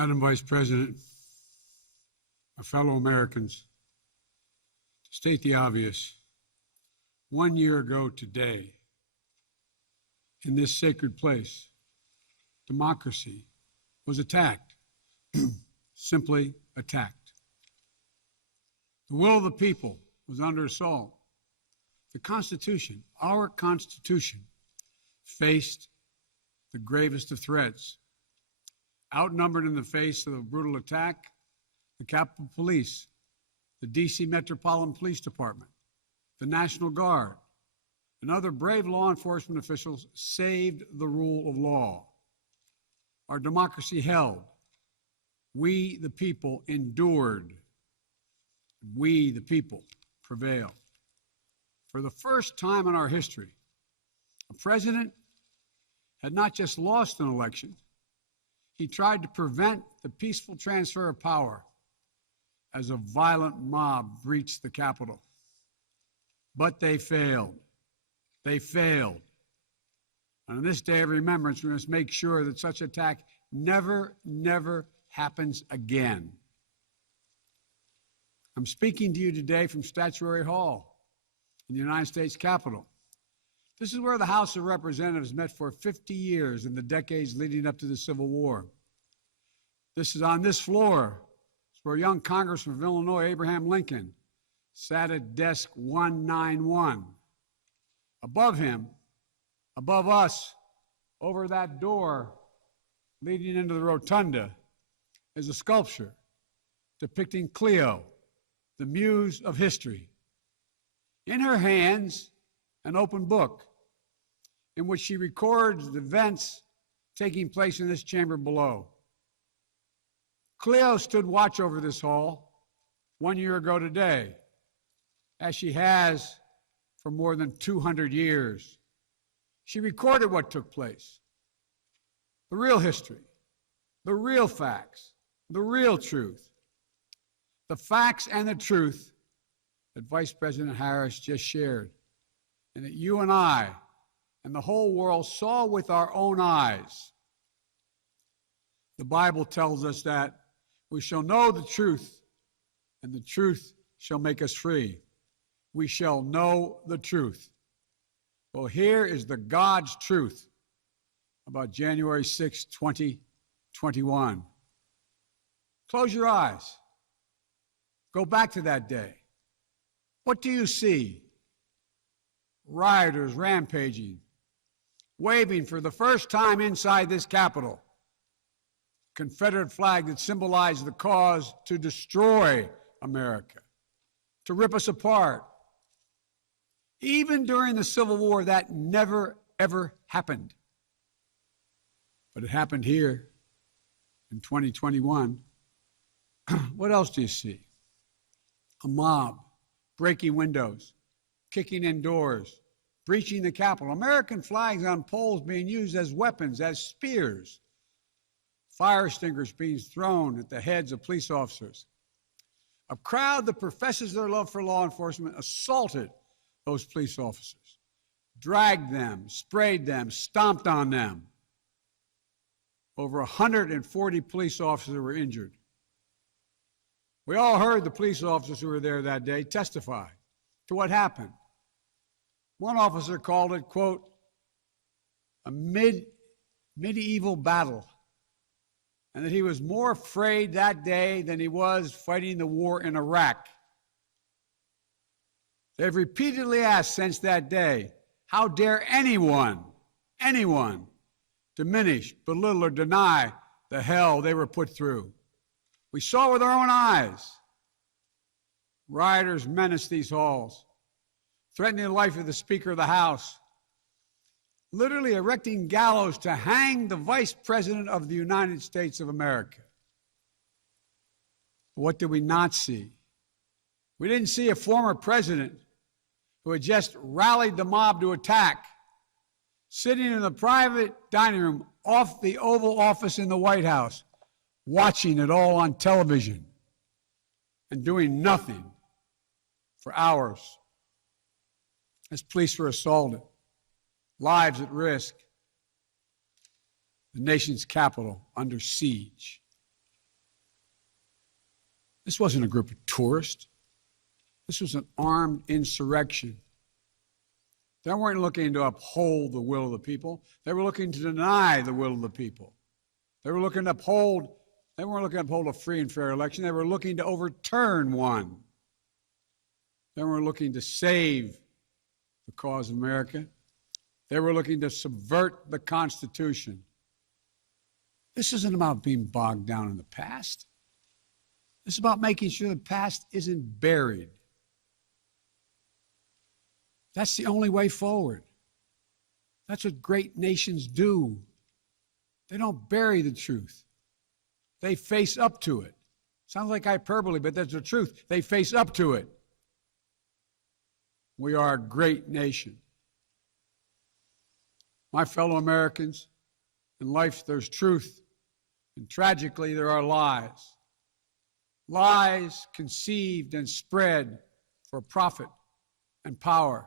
Madam Vice President, my fellow Americans, to state the obvious, 1 year ago today, in this sacred place, democracy was attacked, simply attacked. The will of the people was under assault. The Constitution, our Constitution, faced the gravest of threats. Outnumbered in the face of a brutal attack, the Capitol Police, the D.C. Metropolitan Police Department, the National Guard, and other brave law enforcement officials saved the rule of law. Our democracy held. We, the people, endured. We, the people, prevailed. For the first time in our history, a president had not just lost an election, he tried to prevent the peaceful transfer of power as a violent mob breached the Capitol. But they failed. They failed. And on this day of remembrance, we must make sure that such attack never happens again. I'm speaking to you today from Statuary Hall in the United States Capitol. This is where the House of Representatives met for 50 years in the decades leading up to the Civil War. This is on this floor where young Congressman of Illinois, Abraham Lincoln, sat at desk 191. Above him, above us, over that door leading into the rotunda, is a sculpture depicting Cleo, the muse of history. In her hands, an open book in which she records the events taking place in this chamber below. Cleo stood watch over this hall 1 year ago today, as she has for more than 200 years. She recorded what took place, the real history, the real facts, the real truth, the facts and the truth that Vice President Harris just shared, and that you and I and the whole world saw with our own eyes. The Bible tells us that we shall know the truth, and the truth shall make us free. We shall know the truth. Well, here is the God's truth about January 6, 2021. Close your eyes. Go back to that day. What do you see? Rioters rampaging, waving for the first time inside this Capitol Confederate flag that symbolized the cause to destroy America, to rip us apart. Even during the Civil War, that never, ever happened. But it happened here in 2021. What else do you see? A mob breaking windows, kicking in doors, breaching the Capitol, American flags on poles being used as weapons, as spears, fire extinguishers being thrown at the heads of police officers. A crowd that professes their love for law enforcement assaulted those police officers, dragged them, sprayed them, stomped on them. Over 140 police officers were injured. We all heard the police officers who were there that day testify to what happened. One officer called it, quote, a medieval battle, and that he was more afraid that day than he was fighting the war in Iraq. They've repeatedly asked since that day, how dare anyone diminish, belittle, or deny the hell they were put through? We saw with our own eyes. Rioters menaced these halls, threatening the life of the Speaker of the House, literally erecting gallows to hang the Vice President of the United States of America. What did we not see? We didn't see a former president who had just rallied the mob to attack, sitting in the private dining room off the Oval Office in the White House, watching it all on television and doing nothing for hours as police were assaulted, lives at risk, the nation's capital under siege. This wasn't a group of tourists. This was an armed insurrection. They weren't looking to uphold the will of the people. They were looking to deny the will of the people. They weren't looking to uphold a free and fair election. They were looking to overturn one. They weren't looking to save the cause of America. They were looking to subvert the Constitution. This isn't about being bogged down in the past. This is about making sure the past isn't buried. That's the only way forward. That's what great nations do. They don't bury the truth. They face up to it. Sounds like hyperbole, but that's the truth. They face up to it. We are a great nation. My fellow Americans, in life there's truth, and tragically there are lies. Lies conceived and spread for profit and power.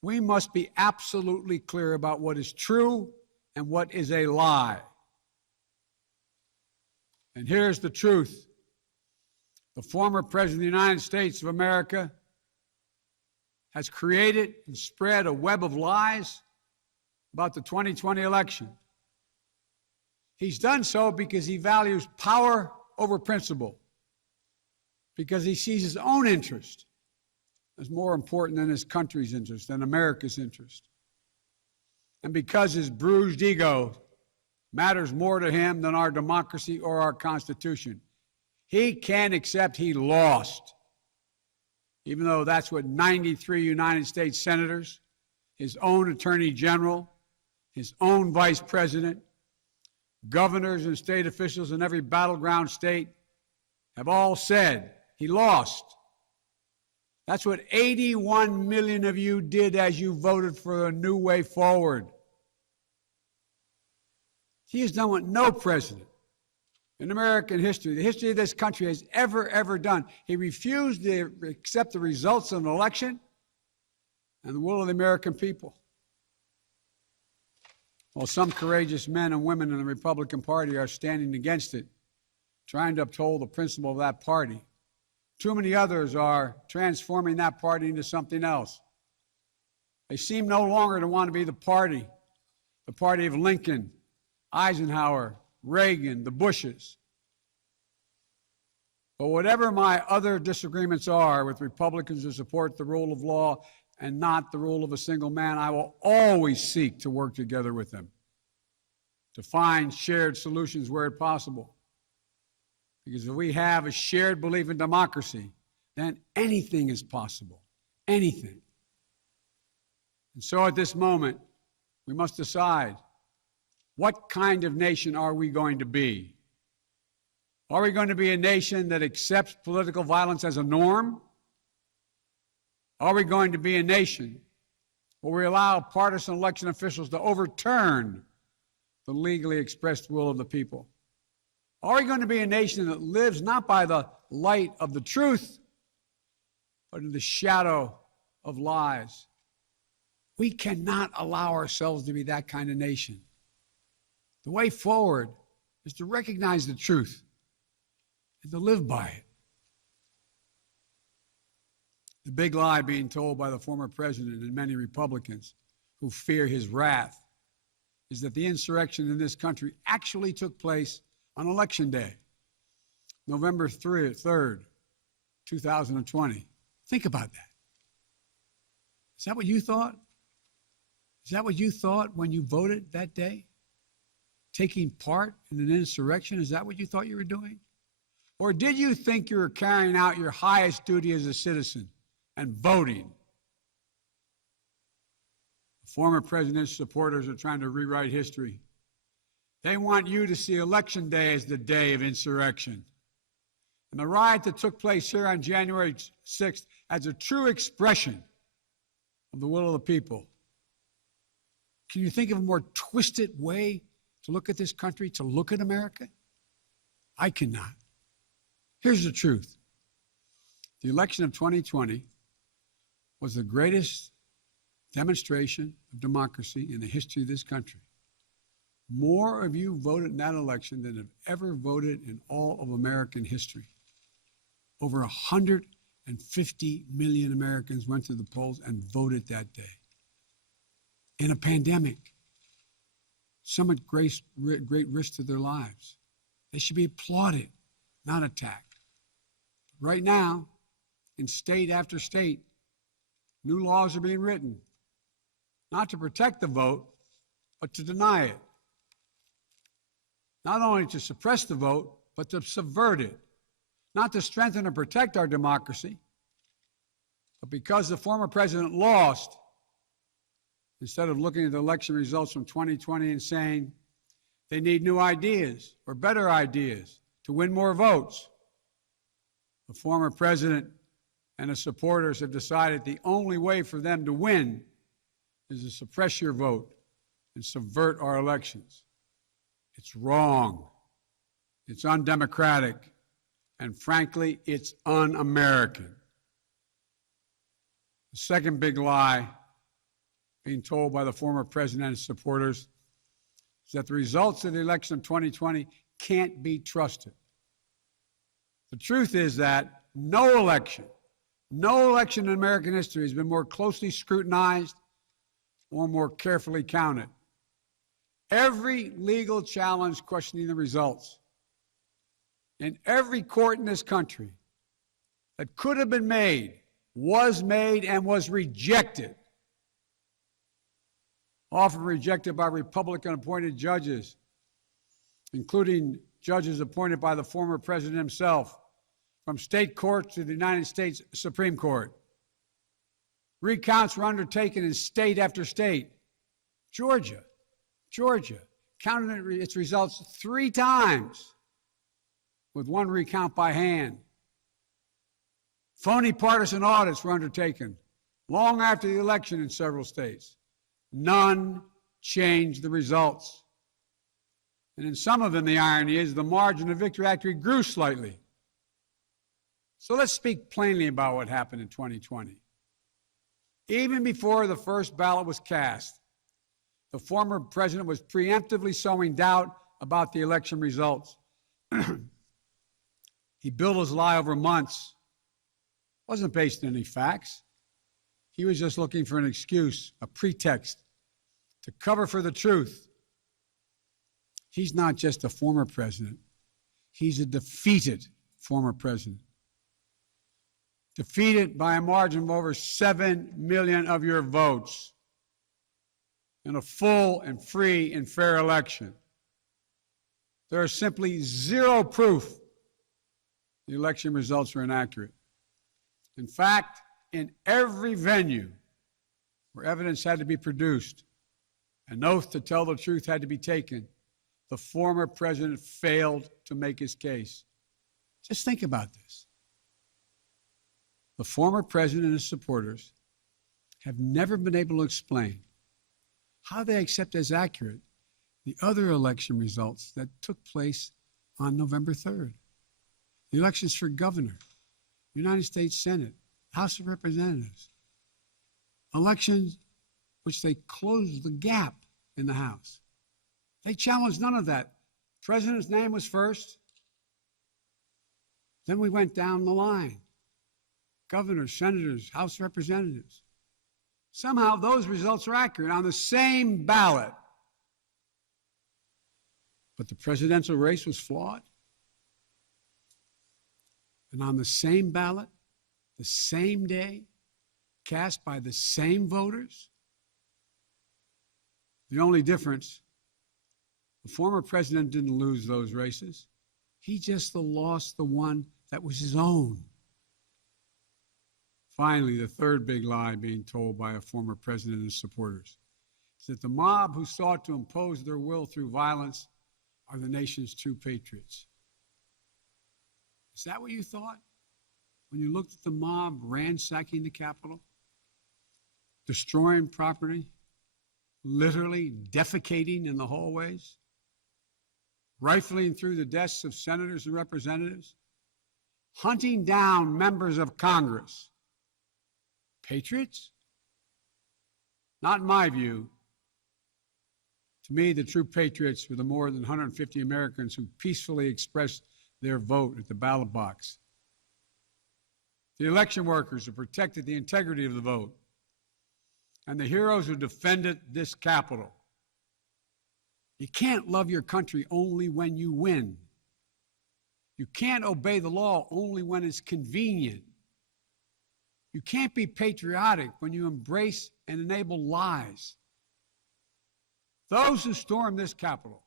We must be absolutely clear about what is true and what is a lie. And here's the truth. The former President of the United States of America has created and spread a web of lies about the 2020 election. He's done so because he values power over principle, because he sees his own interest as more important than his country's interest, than America's interest, and because his bruised ego matters more to him than our democracy or our Constitution. He can't accept he lost, even though that's what 93 United States senators, his own attorney general, his own vice president, governors and state officials in every battleground state have all said he lost. That's what 81 million of you did as you voted for a new way forward. He has done what no president in American history, the history of this country, has ever done. He refused to accept the results of an election and the will of the American people. While some courageous men and women in the Republican Party are standing against it, trying to uphold the principle of that party, too many others are transforming that party into something else. They seem no longer to want to be the party of Lincoln, Eisenhower, Reagan, the Bushes. But whatever my other disagreements are with Republicans who support the rule of law and not the rule of a single man, I will always seek to work together with them to find shared solutions where possible. Because if we have a shared belief in democracy, then anything is possible. Anything. And so at this moment, we must decide, what kind of nation are we going to be? Are we going to be a nation that accepts political violence as a norm? Are we going to be a nation where we allow partisan election officials to overturn the legally expressed will of the people? Are we going to be a nation that lives not by the light of the truth, but in the shadow of lies? We cannot allow ourselves to be that kind of nation. The way forward is to recognize the truth and to live by it. The big lie being told by the former president and many Republicans who fear his wrath is that the insurrection in this country actually took place on Election Day, November 3rd, 2020. Think about that. Is that what you thought? Is that what you thought when you voted that day? Taking part in an insurrection? Is that what you thought you were doing? Or did you think you were carrying out your highest duty as a citizen and voting? The former president's supporters are trying to rewrite history. They want you to see Election Day as the day of insurrection. And the riot that took place here on January 6th as a true expression of the will of the people. Can you think of a more twisted way to look at this country, to look at America? I cannot. Here's the truth. The election of 2020 was the greatest demonstration of democracy in the history of this country. More of you voted in that election than have ever voted in all of American history. Over 150 million Americans went to the polls and voted that day. In a pandemic, some at great risk to their lives. They should be applauded, not attacked. Right now, in state after state, new laws are being written, not to protect the vote, but to deny it. Not only to suppress the vote, but to subvert it. Not to strengthen and protect our democracy, but because the former president lost, instead of looking at the election results from 2020 and saying they need new ideas or better ideas to win more votes, the former president and his supporters have decided the only way for them to win is to suppress your vote and subvert our elections. It's wrong. It's undemocratic. And frankly, it's un-American. The second big lie being told by the former president and his supporters is that the results of the election of 2020 can't be trusted. The truth is that no election in American history has been more closely scrutinized or more carefully counted. Every legal challenge questioning the results in every court in this country that could have been made was made and was rejected. Often rejected by Republican-appointed judges, including judges appointed by the former president himself, from state courts to the United States Supreme Court. Recounts were undertaken in state after state. Georgia counted its results 3 times, with 1 recount by hand. Phony partisan audits were undertaken long after the election in several states. None changed the results. And in some of them, the irony is the margin of victory actually grew slightly. So let's speak plainly about what happened in 2020. Even before the first ballot was cast, the former president was preemptively sowing doubt about the election results. He built his lie over months. It wasn't based on any facts. He was just looking for an excuse, a pretext, to cover for the truth. He's not just a former president. He's a defeated former president. Defeated by a margin of over 7 million of your votes in a full and free and fair election. There is simply zero proof the election results were inaccurate. In fact, in every venue where evidence had to be produced, an oath to tell the truth had to be taken, the former president failed to make his case. Just think about this. The former president and his supporters have never been able to explain how they accept as accurate the other election results that took place on November 3rd. The elections for governor, United States Senate, House of Representatives. Elections which they closed the gap in the House. They challenged none of that. President's name was first. Then we went down the line. Governors, senators, House of Representatives. Somehow those results are accurate on the same ballot. But the presidential race was flawed. And on the same ballot, the same day, cast by the same voters. The only difference, the former president didn't lose those races. He just lost the one that was his own. Finally, the third big lie being told by a former president and his supporters is that the mob who sought to impose their will through violence are the nation's true patriots. Is that what you thought when you looked at the mob ransacking the Capitol, destroying property, literally defecating in the hallways, rifling through the desks of senators and representatives, hunting down members of Congress? Patriots? Not in my view. To me, the true patriots were the more than 150 Americans who peacefully expressed their vote at the ballot box. The election workers who protected the integrity of the vote, and the heroes who defended this Capitol. You can't love your country only when you win. You can't obey the law only when it's convenient. You can't be patriotic when you embrace and enable lies. Those who stormed this Capitol,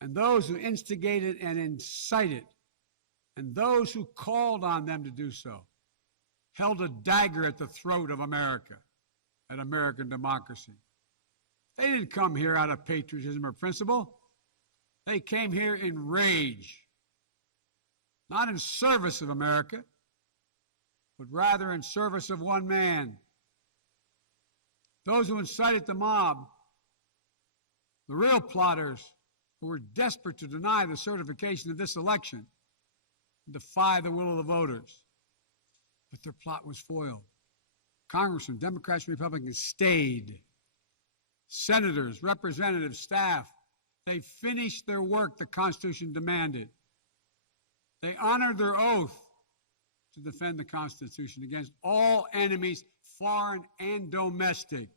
and those who instigated and incited, and those who called on them to do so, held a dagger at the throat of America, at American democracy. They didn't come here out of patriotism or principle. They came here in rage, not in service of America, but rather in service of one man. Those who incited the mob, the real plotters who were desperate to deny the certification of this election, defy the will of the voters. But their plot was foiled. Congressmen, Democrats, and Republicans stayed. Senators, representatives, staff, they finished their work the Constitution demanded. They honored their oath to defend the Constitution against all enemies, foreign and domestic.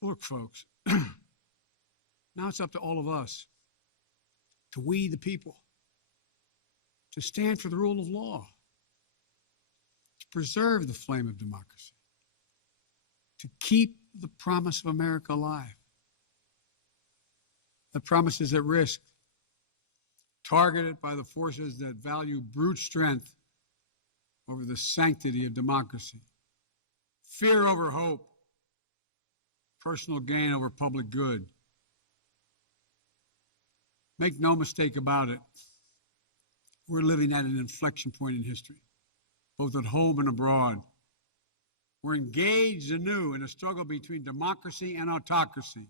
Look, folks, now it's up to all of us, to we the people, to stand for the rule of law, to preserve the flame of democracy, to keep the promise of America alive. The promise is at risk, targeted by the forces that value brute strength over the sanctity of democracy, fear over hope, personal gain over public good. Make no mistake about it, we're living at an inflection point in history, both at home and abroad. We're engaged anew in a struggle between democracy and autocracy,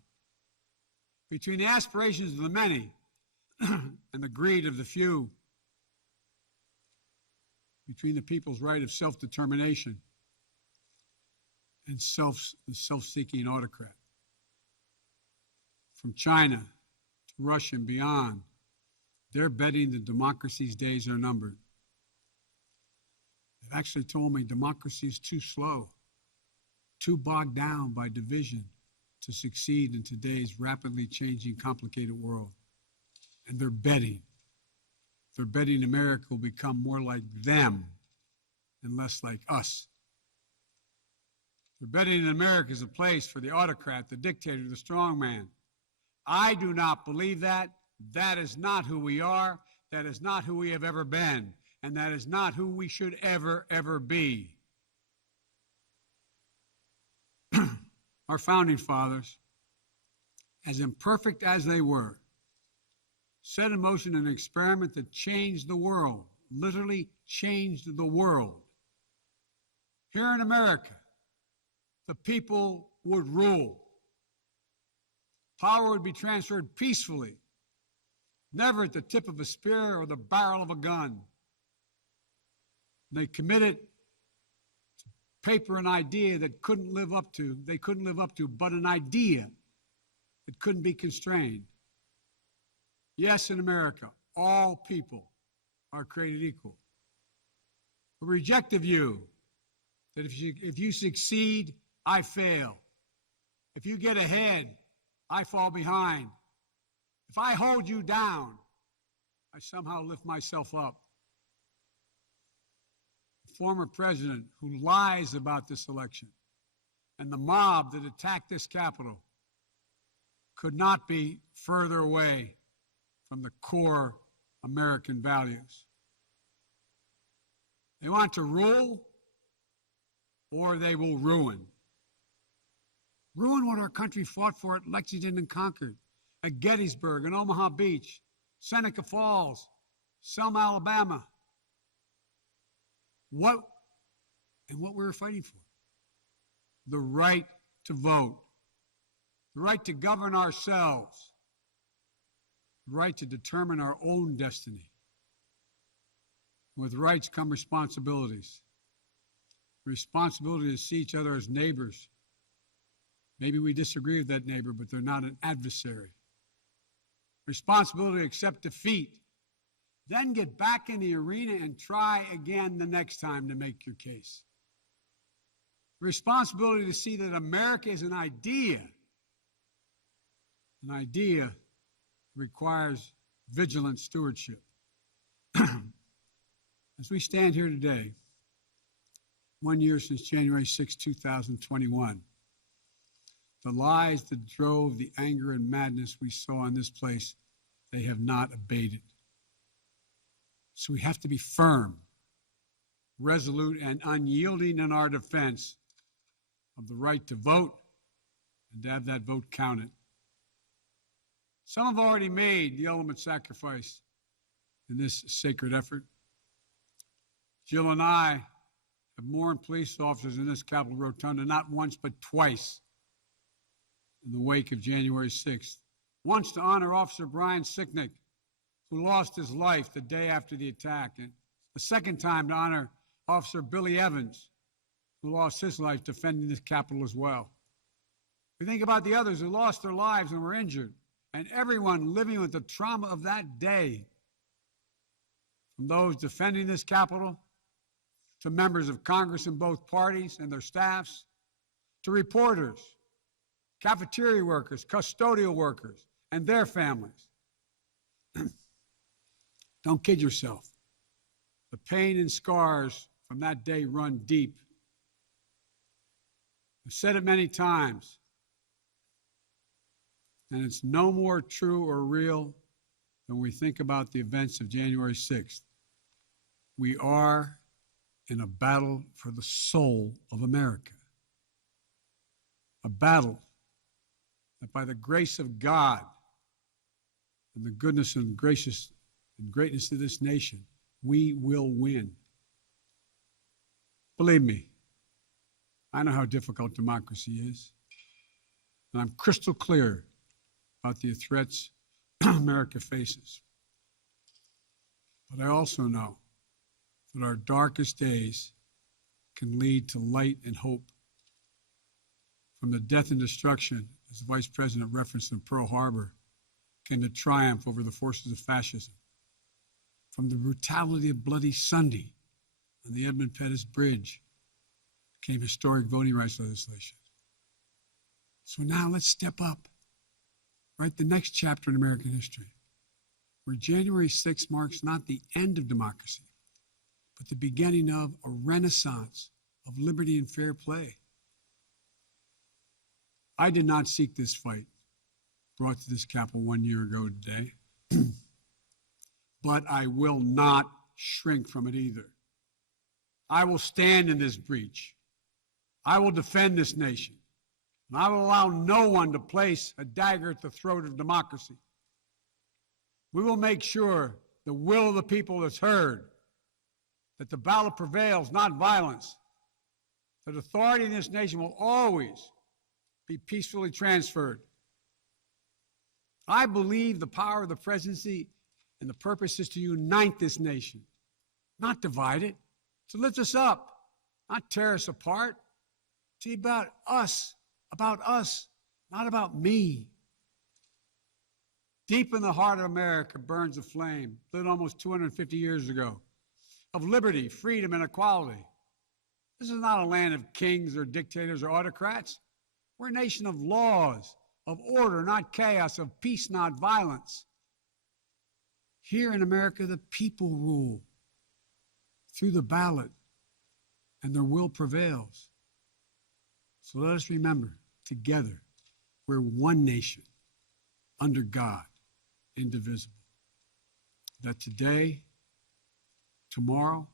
between the aspirations of the many and the greed of the few, between the people's right of self-determination and the self-seeking autocrat. From China to Russia and beyond, they're betting that democracy's days are numbered. They've actually told me democracy is too slow, too bogged down by division to succeed in today's rapidly changing, complicated world. And they're betting. They're betting America will become more like them and less like us. They're betting America is a place for the autocrat, the dictator, the strongman. I do not believe that. That is not who we are. That is not who we have ever been. And that is not who we should ever, ever be. Our founding fathers, as imperfect as they were, set in motion an experiment that changed the world, literally changed the world. Here in America, the people would rule. Power would be transferred peacefully, never at the tip of a spear or the barrel of a gun. They committed to paper an idea that they couldn't live up to, but an idea that couldn't be constrained. Yes, in America, all people are created equal. We reject the view that if you succeed, I fail. If you get ahead, I fall behind. If I hold you down, I somehow lift myself up. The former president who lies about this election and the mob that attacked this Capitol could not be further away from the core American values. They want to rule, or they will ruin. Ruin what our country fought for at Lexington and Concord, at Gettysburg and Omaha Beach, Seneca Falls, Selma, Alabama. What we were fighting for? The right to vote, the right to govern ourselves, the right to determine our own destiny. With rights come responsibilities. Responsibility to see each other as neighbors, Maybe we disagree with that neighbor, but they're not an adversary. Responsibility to accept defeat. Then get back in the arena and try again the next time to make your case. Responsibility to see that America is an idea. An idea requires vigilant stewardship. As we stand here today, 1 year since January 6, 2021, the lies that drove the anger and madness we saw in this place, they have not abated. So we have to be firm, resolute, and unyielding in our defense of the right to vote and to have that vote counted. Some have already made the ultimate sacrifice in this sacred effort. Jill and I have mourned police officers in this Capitol Rotunda not once but twice in the wake of January 6th. Once to honor Officer Brian Sicknick, who lost his life the day after the attack, and the second time to honor Officer Billy Evans, who lost his life defending this Capitol as well. We think about the others who lost their lives and were injured, and everyone living with the trauma of that day, from those defending this Capitol, to members of Congress in both parties and their staffs, to reporters, cafeteria workers, custodial workers, and their families. Don't kid yourself. The pain and scars from that day run deep. I've said it many times, and it's no more true or real than we think about the events of January 6th. We are in a battle for the soul of America. A battle that by the grace of God and the goodness and greatness of this nation, we will win. Believe me, I know how difficult democracy is, and I'm crystal clear about the threats America faces. But I also know that our darkest days can lead to light and hope. From the death and destruction, as the Vice President referenced in Pearl Harbor, came the triumph over the forces of fascism. From the brutality of Bloody Sunday on the Edmund Pettus Bridge came historic voting rights legislation. So now let's step up, write the next chapter in American history, where January 6th marks not the end of democracy, but the beginning of a renaissance of liberty and fair play. I did not seek this fight brought to this Capitol 1 year ago today, but I will not shrink from it either. I will stand in this breach. I will defend this nation, and I will allow no one to place a dagger at the throat of democracy. We will make sure the will of the people is heard, that the ballot prevails, not violence, that authority in this nation will always be peacefully transferred. I believe the power of the presidency and the purpose is to unite this nation, not divide it, to lift us up, not tear us apart. To be about us, not about me. Deep in the heart of America burns a flame, lit almost 250 years ago, of liberty, freedom, and equality. This is not a land of kings or dictators or autocrats. We're a nation of laws, of order, not chaos, of peace, not violence. Here in America, the people rule through the ballot, and their will prevails. So let us remember, together, we're one nation, under God, indivisible. That today, tomorrow,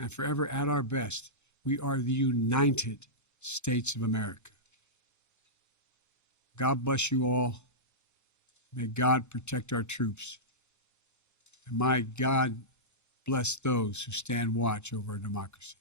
and forever at our best, we are the United States of America. God bless you all. May God protect our troops. And may God bless those who stand watch over our democracy.